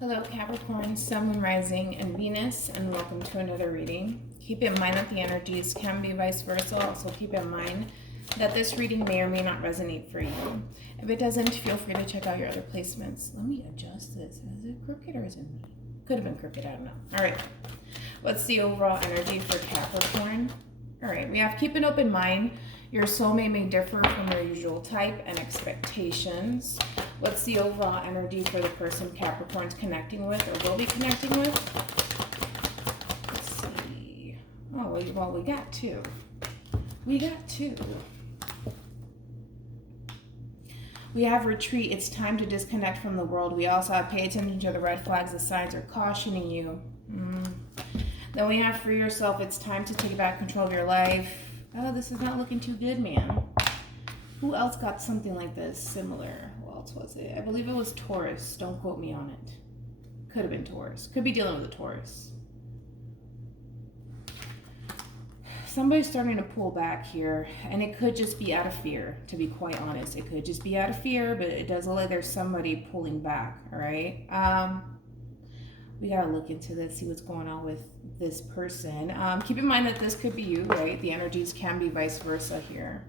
Hello Capricorn, Sun, Moon, Rising, and Venus, and welcome to another reading. Keep in mind that the energies can be vice versa. Also keep in mind that this reading may or may not resonate for you. If it doesn't, feel free to check out your other placements. Let me adjust this. Is it crooked or is it me? Could have been crooked, I don't know. All right, what's the overall energy for Capricorn? All right, we have keep an open mind. Your soulmate may differ from your usual type and expectations. What's the overall energy for the person Capricorn's connecting with or will be connecting with? Let's see. Oh, well, we got two. We got two. We have retreat. It's time to disconnect from the world. We also have pay attention to the red flags. The signs are cautioning you. Then we have free yourself. It's time to take back control of your life. Oh, this is not looking too good, man. Who else got something like this? Similar. Who else was it? I believe it was Taurus. Don't quote me on it. Could have been Taurus. Could be dealing with a Taurus. Somebody's starting to pull back here, and it could just be out of fear, to be quite honest. It could just be out of fear, but it does look like there's somebody pulling back, all right? We got to look into this, see what's going on with this person. Keep in mind that this could be you, right? The energies can be vice versa here.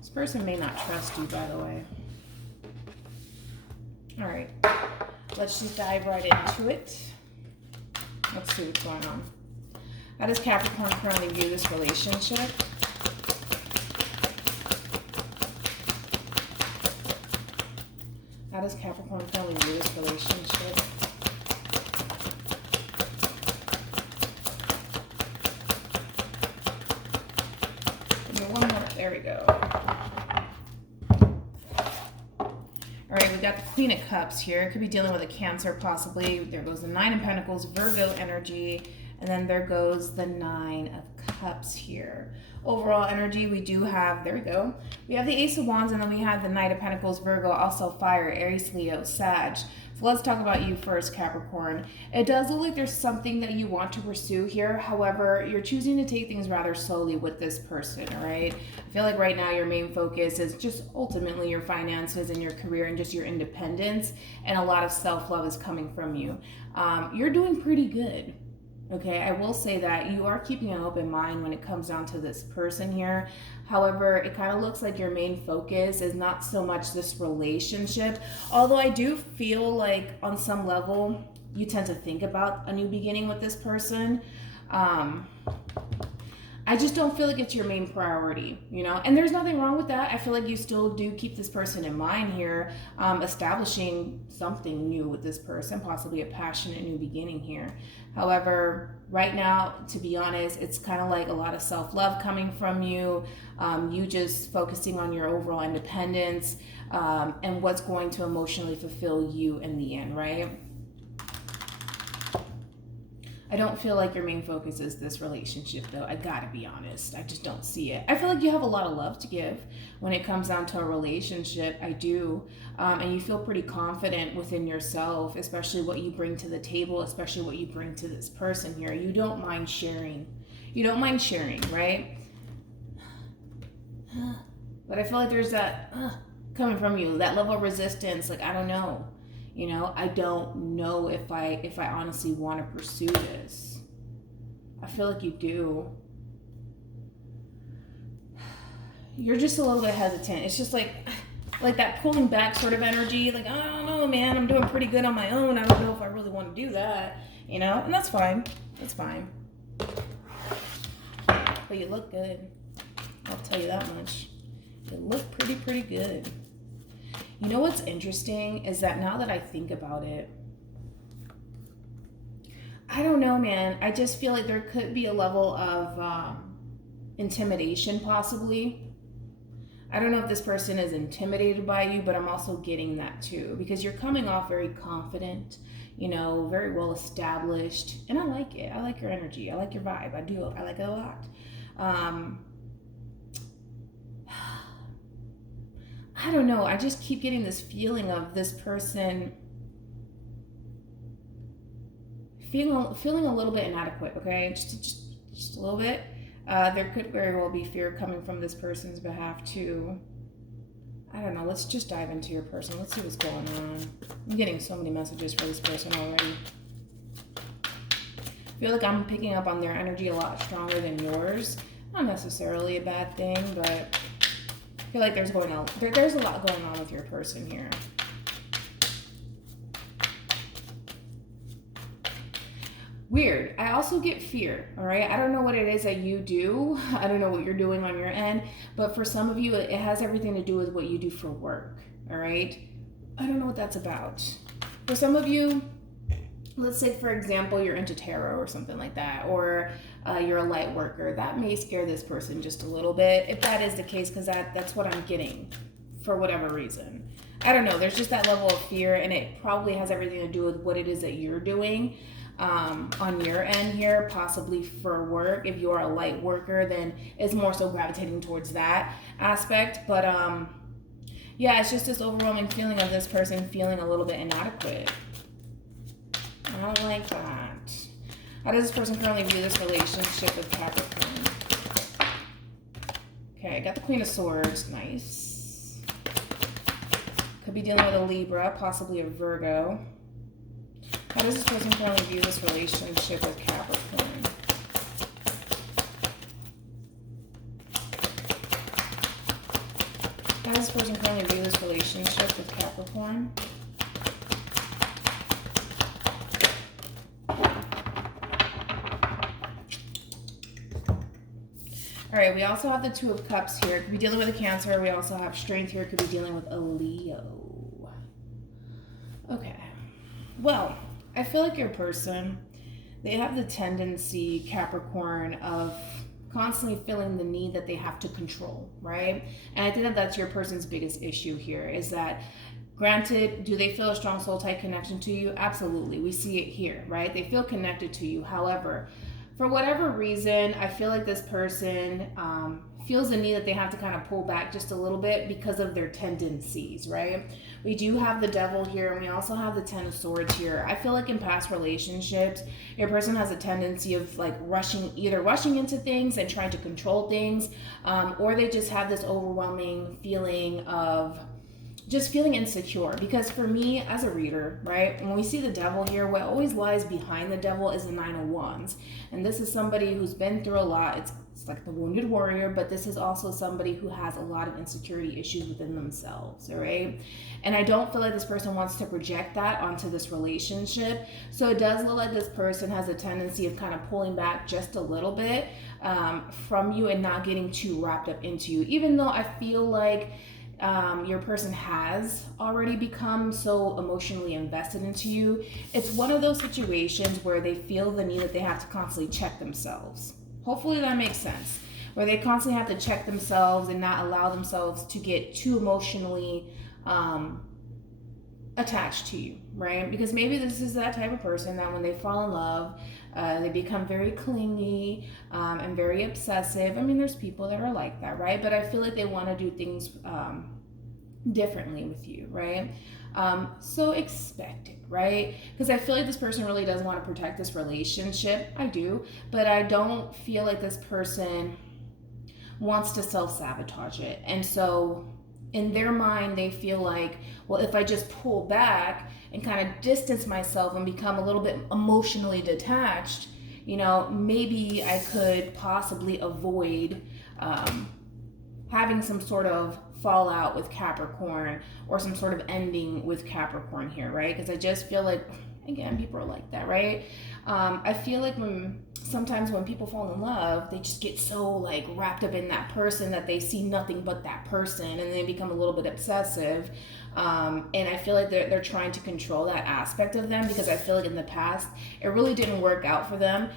This person may not trust you, by the way. All right, let's just dive right into it. Let's see what's going on. How does Capricorn currently view this relationship? How does Capricorn currently view this relationship? Give me one more. There we go. All right, we got the Queen of Cups here. It could be dealing with a Cancer, possibly. There goes the Nine of Pentacles, Virgo energy, and then there goes the Nine of Cups here. Overall energy, we do have, there we go. We have the Ace of Wands, and then we have the Knight of Pentacles, Virgo, also fire, Aries, Leo, Sag. So let's talk about you first, Capricorn. It does look like there's something that you want to pursue here. However, you're choosing to take things rather slowly with this person, all right? I feel like right now your main focus is just ultimately your finances and your career and just your independence, and a lot of self-love is coming from you. You're doing pretty good. Okay, I will say that you are keeping an open mind when it comes down to this person here. However, it kind of looks like your main focus is not so much this relationship. Although I do feel like on some level, you tend to think about a new beginning with this person. I just don't feel like it's your main priority, you know? And there's nothing wrong with that. I feel like you still do keep this person in mind here, establishing something new with this person, possibly a passionate new beginning here. However, right now, to be honest, it's kind of like a lot of self-love coming from you, you just focusing on your overall independence, and what's going to emotionally fulfill you in the end, right? I don't feel like your main focus is this relationship, though. I gotta be honest. I just don't see it. I feel like you have a lot of love to give when it comes down to a relationship. I do. And you feel pretty confident within yourself, especially what you bring to the table, especially what you bring to this person here. You don't mind sharing. You don't mind sharing, right? But I feel like there's that coming from you, that level of resistance. Like, I don't know. You know, I don't know if I honestly want to pursue this. I feel like you do. You're just a little bit hesitant. It's just like that pulling back sort of energy. Like, I don't know, man. I'm doing pretty good on my own. I don't know if I really want to do that. You know, and that's fine. That's fine. But you look good. I'll tell you that much. You look pretty good. You know what's interesting is that now that I think about it, I don't know, man. I just feel like there could be a level of intimidation, possibly. I don't know if this person is intimidated by you, but I'm also getting that too, because you're coming off very confident, you know, very well established, and I like it. I like your energy. I like your vibe. I do. I like it a lot. I don't know. I just keep getting this feeling of this person feeling a little bit inadequate. Okay, just a little bit. There could very well be fear coming from this person's behalf too. I don't know. Let's just dive into your person. Let's see what's going on. I'm getting so many messages for this person already. I feel like I'm picking up on their energy a lot stronger than yours. Not necessarily a bad thing, but I feel like there's a lot going on with your person here. Weird. I also get fear, all right? I don't know what it is that you do. I don't know what you're doing on your end, but for some of you, it has everything to do with what you do for work, all right? I don't know what that's about. For some of you, let's say, for example, you're into tarot or something like that, or you're a light worker. That may scare this person just a little bit, if that is the case, because that's what I'm getting for whatever reason. I don't know. There's just that level of fear, and it probably has everything to do with what it is that you're doing. On your end here, possibly for work. If you are a light worker, then it's more so gravitating towards that aspect. But yeah, it's just this overwhelming feeling of this person feeling a little bit inadequate. I don't like that. How does this person currently view this relationship with Capricorn? Okay, I got the Queen of Swords. Nice. Could be dealing with a Libra, possibly a Virgo. How does this person currently view this relationship with Capricorn? How does this person currently view this relationship with Capricorn? All right, we also have the Two of Cups here. It could be dealing with a Cancer. We also have Strength here. It could be dealing with a Leo. Okay. Well, I feel like your person, they have the tendency, Capricorn, of constantly feeling the need that they have to control, right? And I think that that's your person's biggest issue here, is that, granted, do they feel a strong soul-type connection to you? Absolutely. We see it here, right? They feel connected to you. However, for whatever reason, I feel like this person feels the need that they have to kind of pull back just a little bit because of their tendencies, right? We do have the Devil here, and we also have the Ten of Swords here. I feel like in past relationships, your person has a tendency of like either rushing into things and trying to control things, or they just have this overwhelming feeling of just feeling insecure. Because for me as a reader, right, when we see the Devil here, what always lies behind the Devil is the Nine of Wands. And this is somebody who's been through a lot. It's like the wounded warrior, but this is also somebody who has a lot of insecurity issues within themselves, all right? And I don't feel like this person wants to project that onto this relationship. So it does look like this person has a tendency of kind of pulling back just a little bit from you and not getting too wrapped up into you, even though I feel like your person has already become so emotionally invested into you. It's one of those situations where they feel the need that they have to constantly check themselves. Hopefully that makes sense. Where they constantly have to check themselves and not allow themselves to get too emotionally attached to you, right? Because maybe this is that type of person that when they fall in love, they become very clingy and very obsessive. I mean, there's people that are like that, right? But I feel like they want to do things differently with you, right? So expect it, right? Because I feel like this person really does want to protect this relationship. I do, but I don't feel like this person wants to self-sabotage it. And so in their mind, they feel like, well, if I just pull back and kind of distance myself and become a little bit emotionally detached, you know, maybe I could possibly avoid having some sort of fallout with Capricorn or some sort of ending with Capricorn here, right? Because I just feel like, again, people are like that, right? I feel like sometimes when people fall in love, they just get so like wrapped up in that person that they see nothing but that person, and they become a little bit obsessive. And I feel like they're trying to control that aspect of them, because I feel like in the past it really didn't work out for them.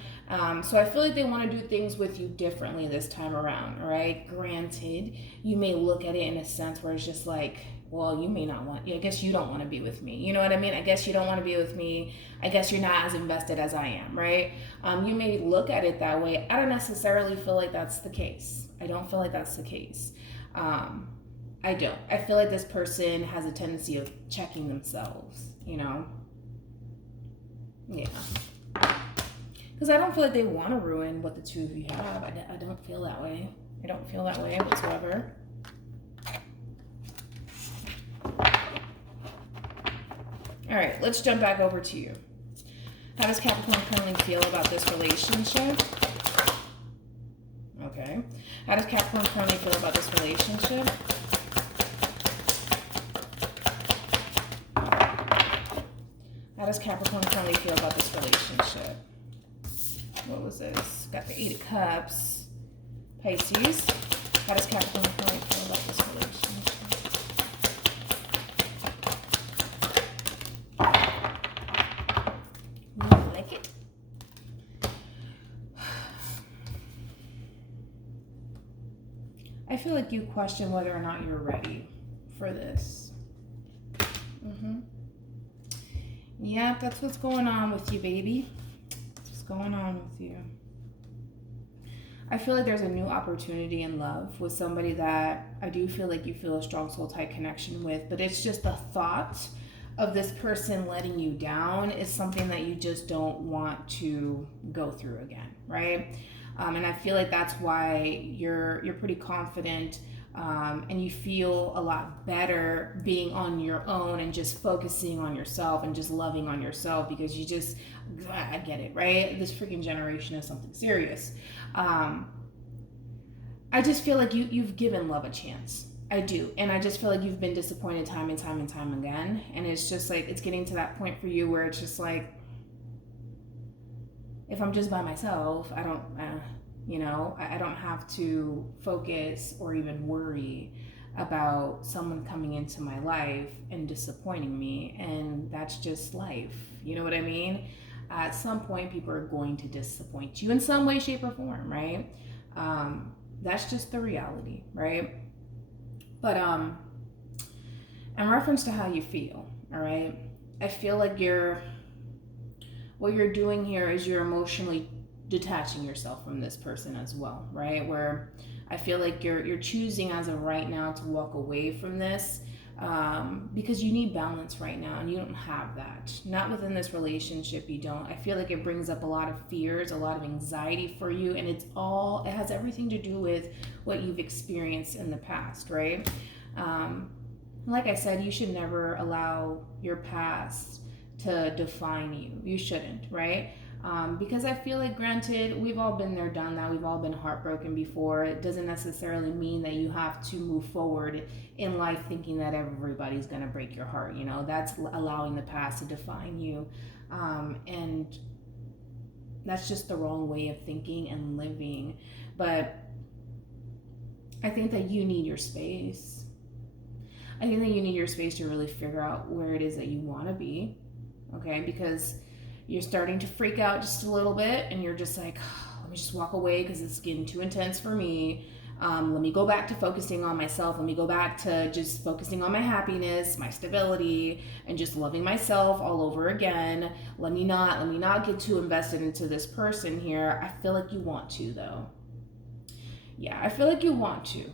So I feel like they want to do things with you differently this time around, all right? Granted, you may look at it in a sense where it's just like, well, you may not want, I guess you don't want to be with me. You know what I mean? I guess you don't want to be with me. I guess you're not as invested as I am, right? You may look at it that way. I don't necessarily feel like that's the case. I don't feel like that's the case. I don't. I feel like this person has a tendency of checking themselves, you know? Yeah. Because I don't feel like they want to ruin what the two of you have. I don't feel that way. I don't feel that way whatsoever. All right, let's jump back over to you. How does Capricorn currently feel about this relationship? Okay. How does Capricorn currently feel about this relationship? How does Capricorn currently feel about this relationship? What was this? Got the 8 of Cups. Pisces. How does Capricorn currently feel about this relationship? You like it? I feel like you question whether or not you're ready for this. Yeah, that's what's going on with you, baby. That's what's going on with you. I feel like there's a new opportunity in love with somebody that I do feel like you feel a strong soul tie connection with, but it's just the thought of this person letting you down is something that you just don't want to go through again, right? And I feel like that's why you're pretty confident, and you feel a lot better being on your own and just focusing on yourself and just loving on yourself, because you just, I get it, right? This freaking generation is something serious. I just feel like you've given love a chance. I do. And I just feel like you've been disappointed time and time and time again. And it's just like, it's getting to that point for you where it's just like, if I'm just by myself, I don't, I don't have to focus or even worry about someone coming into my life and disappointing me. And that's just life. You know what I mean? At some point, people are going to disappoint you in some way, shape, or form, right? That's just the reality, right? But in reference to how you feel, all right, I feel like what you're doing here is you're emotionally detaching yourself from this person as well, right? Where I feel like you're choosing as of right now to walk away from this, because you need balance right now, and you don't have that. Not within this relationship, you don't. I feel like it brings up a lot of fears, a lot of anxiety for you, and it has everything to do with what you've experienced in the past, right? Like I said, you should never allow your past to define you. You shouldn't, right? Because I feel like, granted, we've all been there, done that. We've all been heartbroken before. It doesn't necessarily mean that you have to move forward in life thinking that everybody's going to break your heart. You know, that's allowing the past to define you. And that's just the wrong way of thinking and living. But I think that you need your space. I think that you need your space to really figure out where it is that you want to be. Okay? Because you're starting to freak out just a little bit, and you're just like, oh, let me just walk away because it's getting too intense for me. Let me go back to focusing on myself. Let me go back to just focusing on my happiness, my stability, and just loving myself all over again. Let me not get too invested into this person here. I feel like you want to, though. Yeah, I feel like you want to.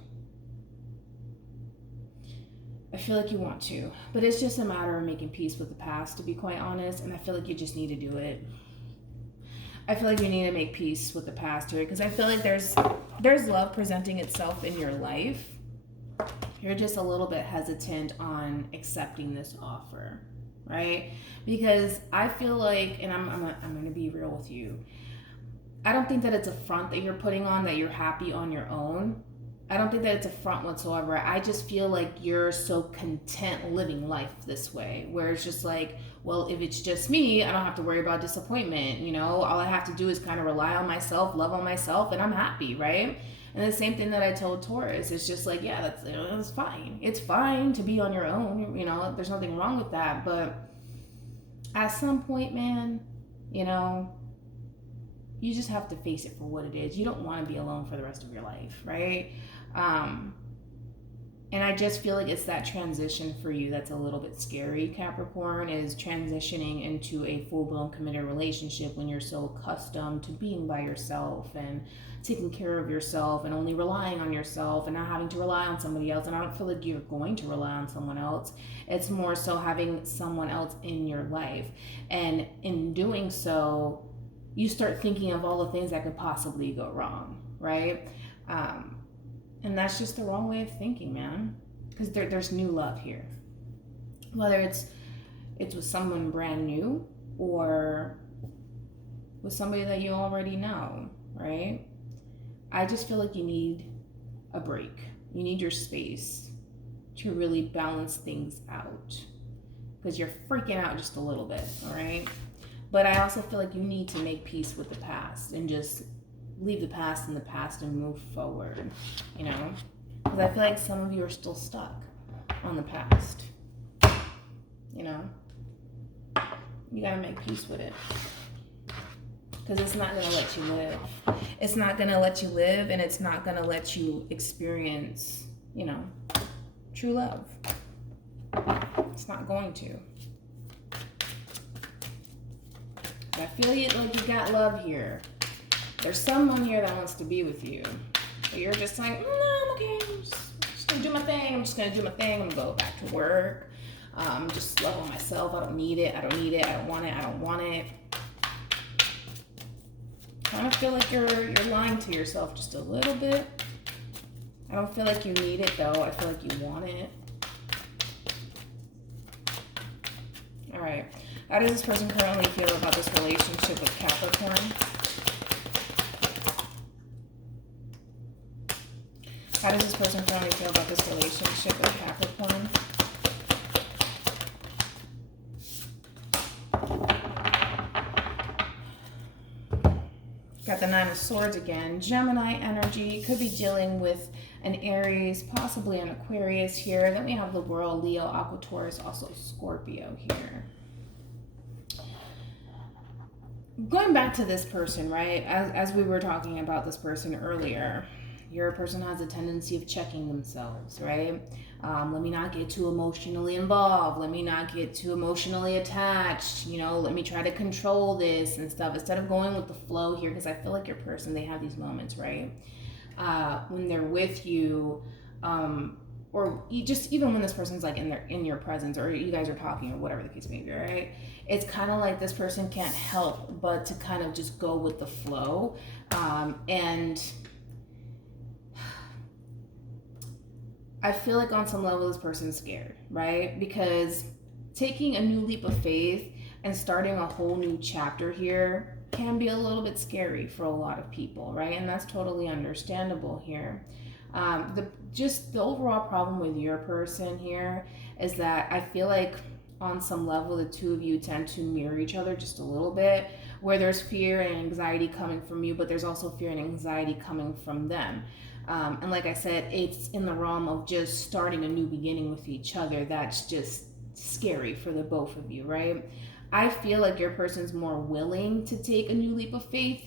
I feel like you want to, but it's just a matter of making peace with the past, to be quite honest, and I feel like you just need to do it. I feel like you need to make peace with the past here, because I feel like there's love presenting itself in your life. You're just a little bit hesitant on accepting this offer, right? Because I feel like, and I'm going to be real with you, I don't think that it's a front that you're putting on, that you're happy on your own. I don't think that it's a front whatsoever. I just feel like you're so content living life this way, where it's just like, well, if it's just me, I don't have to worry about disappointment. You know, all I have to do is kind of rely on myself, love on myself, and I'm happy, right? And the same thing that I told Taurus, it's just like, yeah, that's fine. It's fine to be on your own. You know, there's nothing wrong with that. But at some point, man, you know, you just have to face it for what it is. You don't want to be alone for the rest of your life, right? And I just feel like it's that transition for you that's a little bit scary, Capricorn, is transitioning into a full-blown committed relationship when you're so accustomed to being by yourself and taking care of yourself and only relying on yourself and not having to rely on somebody else. And I don't feel like you're going to rely on someone else. It's more so having someone else in your life. And in doing so, you start thinking of all the things that could possibly go wrong, right? And that's just the wrong way of thinking, man. Because there's new love here. Whether it's it's with someone brand new or with somebody that you already know, right? I just feel like you need a break. You need your space to really balance things out because you're freaking out just a little bit, all right? But I also feel like you need to make peace with the past and just leave the past in the past and move forward, you know? Because I feel like some of you are still stuck on the past, you know? You gotta make peace with it. Because it's not gonna let you live. It's not gonna let you live, and it's not gonna let you experience, you know, true love. It's not going to. I feel like you got love here. There's someone here that wants to be with you. But you're just like, no, I'm okay. I'm just gonna do my thing. I'm just gonna do my thing. I'm gonna go back to work. Just love on myself. I don't need it. I don't need it. I don't want it. I don't want it. I kind of feel like you're lying to yourself just a little bit. I don't feel like you need it though. I feel like you want it. All right. How does this person currently feel about this relationship with Capricorn? How does this person currently feel about this relationship with Capricorn? Got the Nine of Swords again. Gemini energy. Could be dealing with an Aries, possibly an Aquarius here. Then we have the World, Leo, Aqua, Taurus, also Scorpio here. Going back to this person, right? As we were talking about this person earlier, your person has a tendency of checking themselves, right? Let me not get too emotionally involved. Let me not get too emotionally attached. You know, let me try to control this and stuff instead of going with the flow here. Because I feel like your person, they have these moments, right? When they're with you, or just even when this person's like in your presence, or you guys are talking, or whatever the case may be, right? It's kind of like this person can't help but to kind of just go with the flow, and I feel like on some level this person's scared, right? Because taking a new leap of faith and starting a whole new chapter here can be a little bit scary for a lot of people, right? And that's totally understandable here. The overall problem with your person here is that I feel like on some level the two of you tend to mirror each other just a little bit, where there's fear and anxiety coming from you, but there's also fear and anxiety coming from them. And like I said, it's in the realm of just starting a new beginning with each other. That's just scary for the both of you, right? I feel like your person's more willing to take a new leap of faith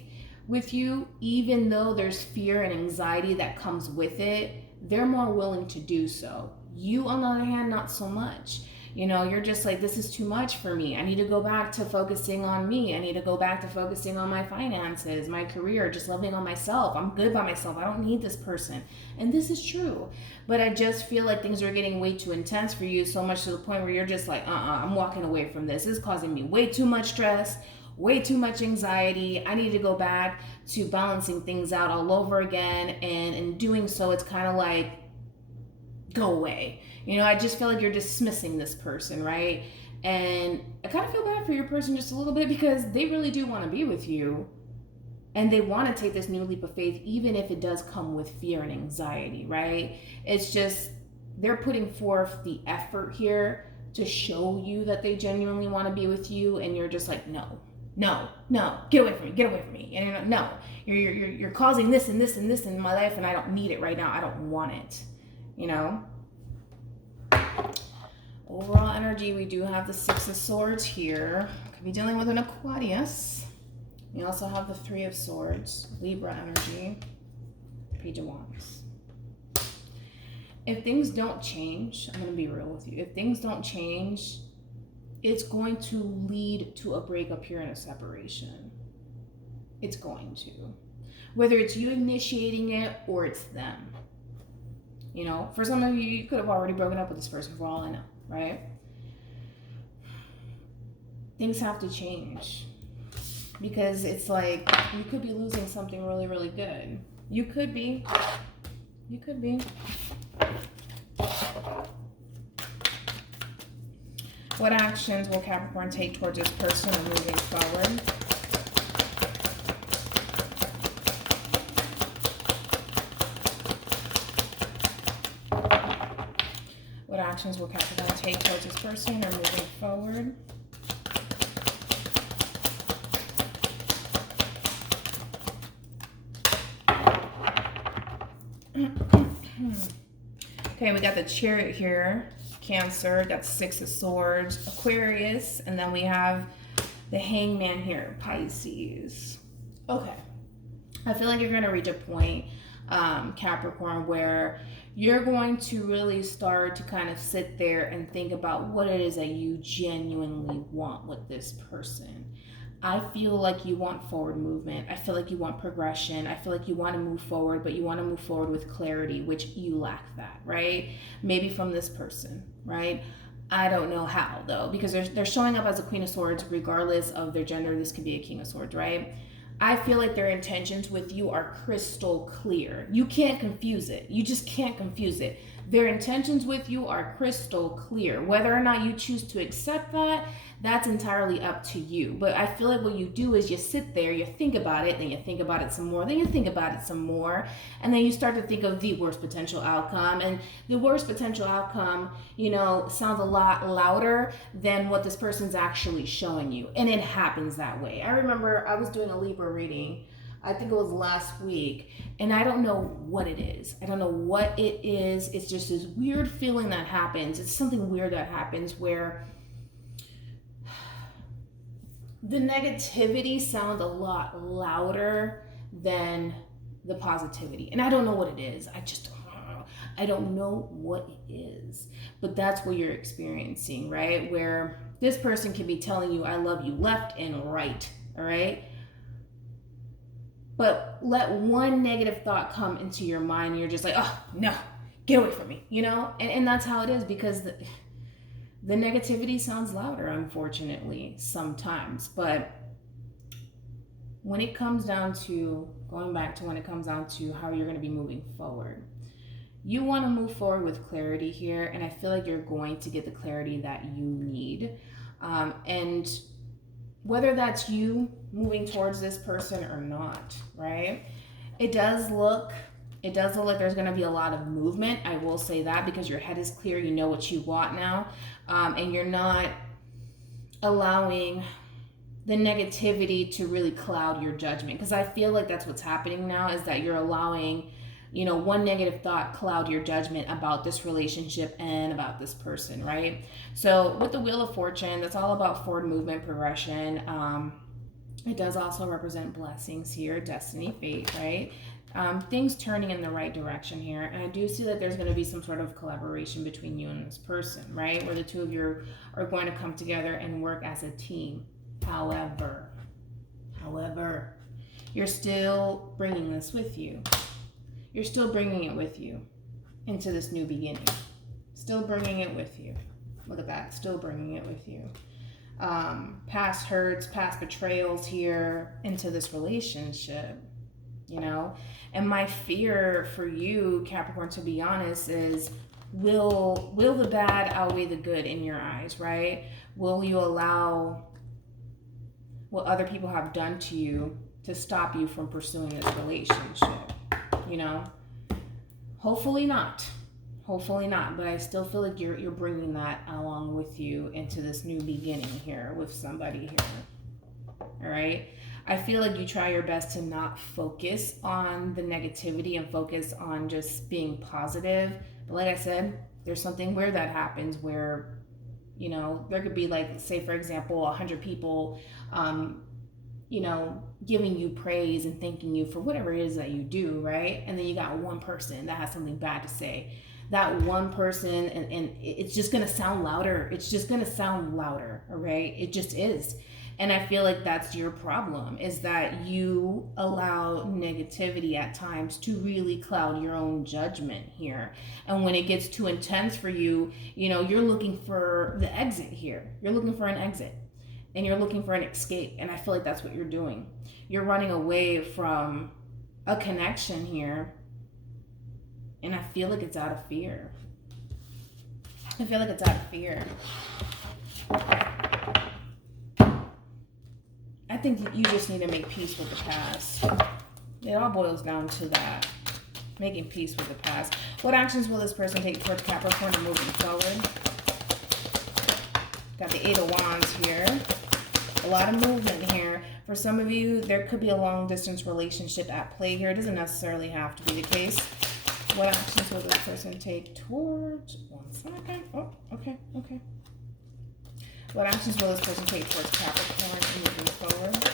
with you, even though there's fear and anxiety that comes with it. They're more willing to do so. You, on the other hand, not so much. You know, you're just like, this is too much for me. I need to go back to focusing on me. I need to go back to focusing on my finances, my career, just loving on myself. I'm good by myself. I don't need this person. And this is true. But I just feel like things are getting way too intense for you, so much to the point where you're just like, I'm walking away from this. This is causing me way too much stress, way too much anxiety. I need to go back to balancing things out all over again. And in doing so, it's kind of like, go away. You know, I just feel like you're dismissing this person, right? And I kind of feel bad for your person just a little bit because they really do want to be with you. And they want to take this new leap of faith, even if it does come with fear and anxiety, right? It's just, they're putting forth the effort here to show you that they genuinely want to be with you. And you're just like, no, get away from me. And you're like, no, you're causing this and this and this in my life. And I don't need it right now. I don't want it, you know? Overall energy, we do have the Six of Swords here. Could be dealing with an Aquarius. We also have the Three of Swords, Libra energy, Page of Wands. If things don't change, I'm going to be real with you. If things don't change, it's going to lead to a breakup here and a separation. It's going to. Whether it's you initiating it or it's them. You know, for some of you, you could have already broken up with this person for all I know, right? Things have to change because it's like you could be losing something really, really good. You could be. What actions will Capricorn take towards this person and moving forward? What actions will Capricorn take towards this person or moving forward? Okay, we got the Chariot here, Cancer, that's 6 of Swords, Aquarius, and then we have the Hangman here, Pisces. Okay, I feel like you're going to reach a point, Capricorn, where you're going to really start to kind of sit there and think about what it is that you genuinely want with this person. I feel like you want forward movement. I feel like you want progression. I feel like you want to move forward, but you want to move forward with clarity, which you lack that, right? Maybe from this person, right? I don't know how, though, because they're showing up as a Queen of Swords regardless of their gender. This could be a King of Swords, right? I feel like their intentions with you are crystal clear. You can't confuse it. You just can't confuse it. Their intentions with you are crystal clear. Whether or not you choose to accept that, that's entirely up to you. But I feel like what you do is you sit there, you think about it, then you think about it some more, then you think about it some more, and then you start to think of the worst potential outcome. And the worst potential outcome, you know, sounds a lot louder than what this person's actually showing you. And it happens that way. I remember I was doing a Libra reading, I think it was last week, and I don't know what it is. I don't know what it is. It's just this weird feeling that happens. It's something weird that happens where the negativity sounds a lot louder than the positivity. And I don't know what it is. I don't know what it is. But that's what you're experiencing, right? Where this person can be telling you, I love you left and right, all right? But let one negative thought come into your mind and you're just like, oh, no, get away from me, you know? And that's how it is, because the negativity sounds louder, unfortunately, sometimes. But when it comes down to, going back to when it comes down to how you're going to be moving forward, you want to move forward with clarity here. And I feel like you're going to get the clarity that you need. And whether that's you moving towards this person or not, right? It does look like there's going to be a lot of movement. I will say that, because your head is clear. You know what you want now. And you're not allowing the negativity to really cloud your judgment. Because I feel like that's what's happening now, is that you're allowing, you know, one negative thought cloud your judgment about this relationship and about this person, right? So with the Wheel of Fortune, that's all about forward movement, progression. It does also represent blessings here, destiny, fate, right? Things turning in the right direction here. And I do see that there's going to be some sort of collaboration between you and this person, right? Where the two of you are going to come together and work as a team. However, you're still bringing this with you. You're still bringing it with you into this new beginning. Still bringing it with you. Look at that. Still bringing it with you. Past hurts, past betrayals here into this relationship, you know? And my fear for you, Capricorn, to be honest, is will the bad outweigh the good in your eyes, right? Will you allow what other people have done to you to stop you from pursuing this relationship? You know, hopefully not, but I still feel like you're bringing that along with you into this new beginning here with somebody here. All right, I feel like you try your best to not focus on the negativity and focus on just being positive, but like I said, there's something weird that happens where, you know, there could be, like, say for example, 100 people you know, giving you praise and thanking you for whatever it is that you do, right? And then you got one person that has something bad to say. That one person, and it's just gonna sound louder. It's just gonna sound louder, all right? It just is. And I feel like that's your problem, is that you allow negativity at times to really cloud your own judgment here. And when it gets too intense for you, you know, you're looking for the exit here. You're looking for an exit. And you're looking for an escape. And I feel like that's what you're doing. You're running away from a connection here. And I feel like it's out of fear. I feel like it's out of fear. I think you just need to make peace with the past. It all boils down to that. Making peace with the past. What actions will this person take towards Capricorn and moving forward? Got the Eight of Wands here. A lot of movement here. For some of you, there could be a long-distance relationship at play here. It doesn't necessarily have to be the case. What actions will this person take towards... One second. Oh, okay. What actions will this person take towards Capricorn and moving forward?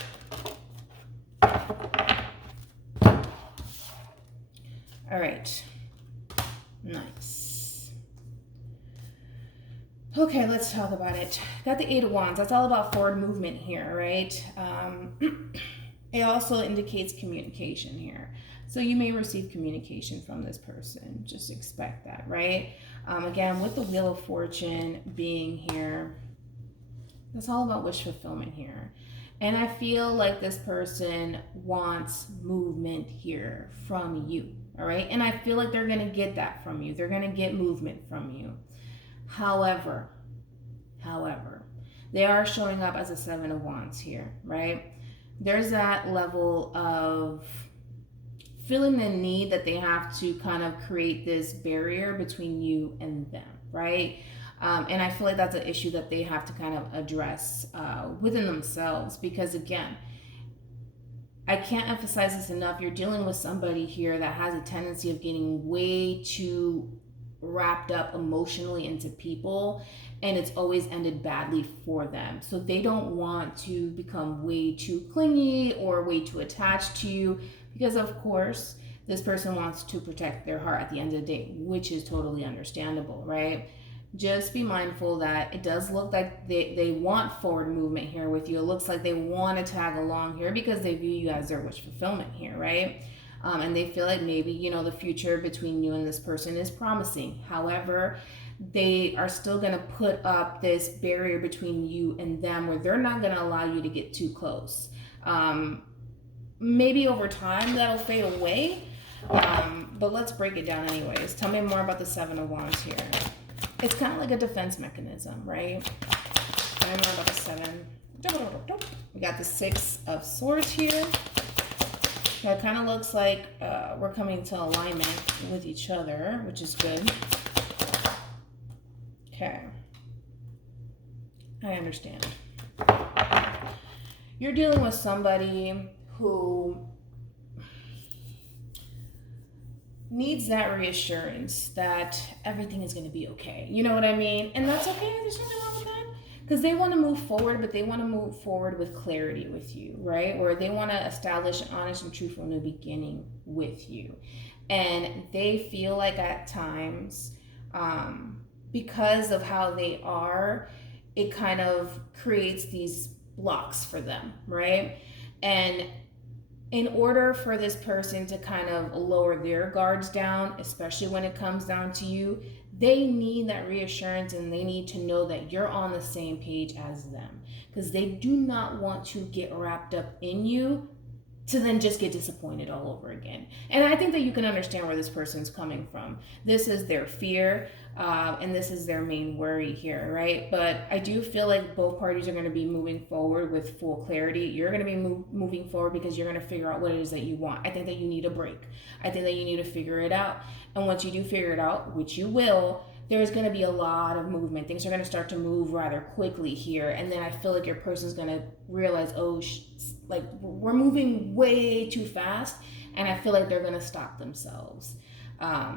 All right. Nice. Okay, let's talk about it. Got the Eight of Wands. That's all about forward movement here, right? It also indicates communication here. So you may receive communication from this person. Just expect that, right? Again, with the Wheel of Fortune being here, it's all about wish fulfillment here. And I feel like this person wants movement here from you, all right? And I feel like they're going to get that from you. They're going to get movement from you. However, they are showing up as a Seven of Wands here, right? There's that level of feeling the need that they have to kind of create this barrier between you and them, right? And I feel like that's an issue that they have to kind of address within themselves, because again, I can't emphasize this enough. You're dealing with somebody here that has a tendency of getting way too wrapped up emotionally into people, and it's always ended badly for them. So they don't want to become way too clingy or way too attached to you, because of course this person wants to protect their heart at the end of the day, which is totally understandable, right? Just be mindful that it does look like they want forward movement here with you. It looks like they want to tag along here because they view you as their wish fulfillment here, right? And they feel like maybe, you know, the future between you and this person is promising. However, they are still going to put up this barrier between you and them where they're not going to allow you to get too close. Maybe over time that'll fade away, but let's break it down anyways. Tell me more about the Seven of Wands here. It's kind of like a defense mechanism, right? Tell me more about the Seven. We got the Six of Swords here. So it kind of looks like we're coming into alignment with each other, which is good. Okay. I understand. You're dealing with somebody who needs that reassurance that everything is going to be okay. You know what I mean? And that's okay. There's nothing wrong with that. Because they want to move forward, but they want to move forward with clarity with you, right? Or they want to establish an honest and truthful new beginning with you. And they feel like at times, because of how they are, it kind of creates these blocks for them, right? And in order for this person to kind of lower their guards down, especially when it comes down to you, they need that reassurance, and they need to know that you're on the same page as them, because they do not want to get wrapped up in you to then just get disappointed all over again. And I think that you can understand where this person's coming from. This is their fear, and this is their main worry here, right? But I do feel like both parties are going to be moving forward with full clarity. You're going to be moving forward because you're going to figure out what it is that you want. I think that you need a break. I think that you need to figure it out. And once you do figure it out, which you will, there's going to be a lot of movement. Things are going to start to move rather quickly here. And then I feel like your person's going to realize, oh, like we're moving way too fast. And I feel like they're going to stop themselves. I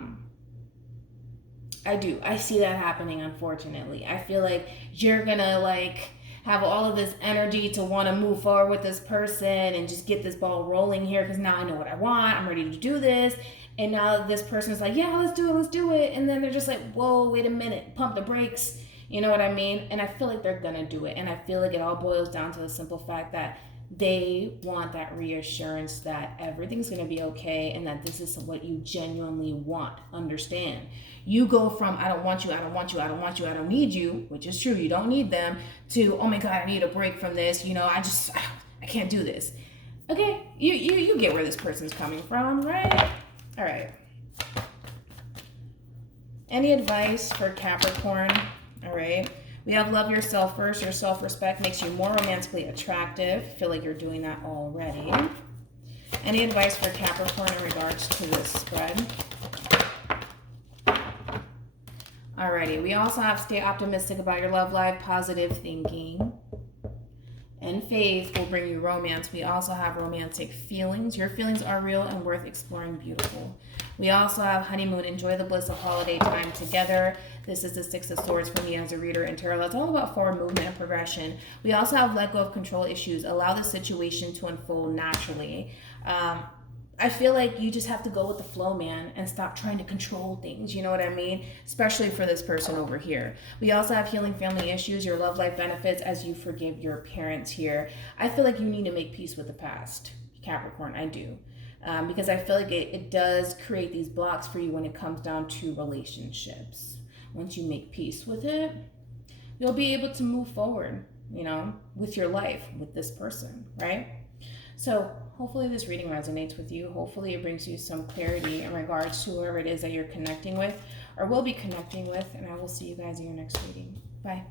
do. I see that happening, unfortunately. I feel like you're going to like have all of this energy to want to move forward with this person and just get this ball rolling here, because now I know what I want. I'm ready to do this. And now this person's like, yeah, let's do it. And then they're just like, whoa, wait a minute, pump the brakes. You know what I mean? And I feel like they're going to do it. And I feel like it all boils down to the simple fact that they want that reassurance that everything's going to be okay and that this is what you genuinely want. Understand? You go from, I don't want you, I don't want you, I don't want you, I don't need you, which is true, you don't need them, to, oh my God, I need a break from this. You know, I can't do this. Okay, you get where this person's coming from, right? All right. Any advice for Capricorn? All right. We have love yourself first. Your self-respect makes you more romantically attractive. Feel like you're doing that already. Any advice for Capricorn in regards to this spread? Alrighty, we also have stay optimistic about your love life, positive thinking. And faith will bring you romance. We also have romantic feelings. Your feelings are real and worth exploring, beautiful. We also have honeymoon. Enjoy the bliss of holiday time together. This is the Six of Swords for me as a reader in tarot. That's all about forward movement and progression. We also have let go of control issues. Allow the situation to unfold naturally. I feel like you just have to go with the flow, man, and stop trying to control things. You know what I mean? Especially for this person over here. We also have healing family issues. Your love life benefits as you forgive your parents here. I feel like you need to make peace with the past, Capricorn. I do. Because I feel like it does create these blocks for you when it comes down to relationships. Once you make peace with it, you'll be able to move forward, you know, with your life, with this person, right? So hopefully this reading resonates with you. Hopefully it brings you some clarity in regards to whoever it is that you're connecting with or will be connecting with. And I will see you guys in your next reading. Bye.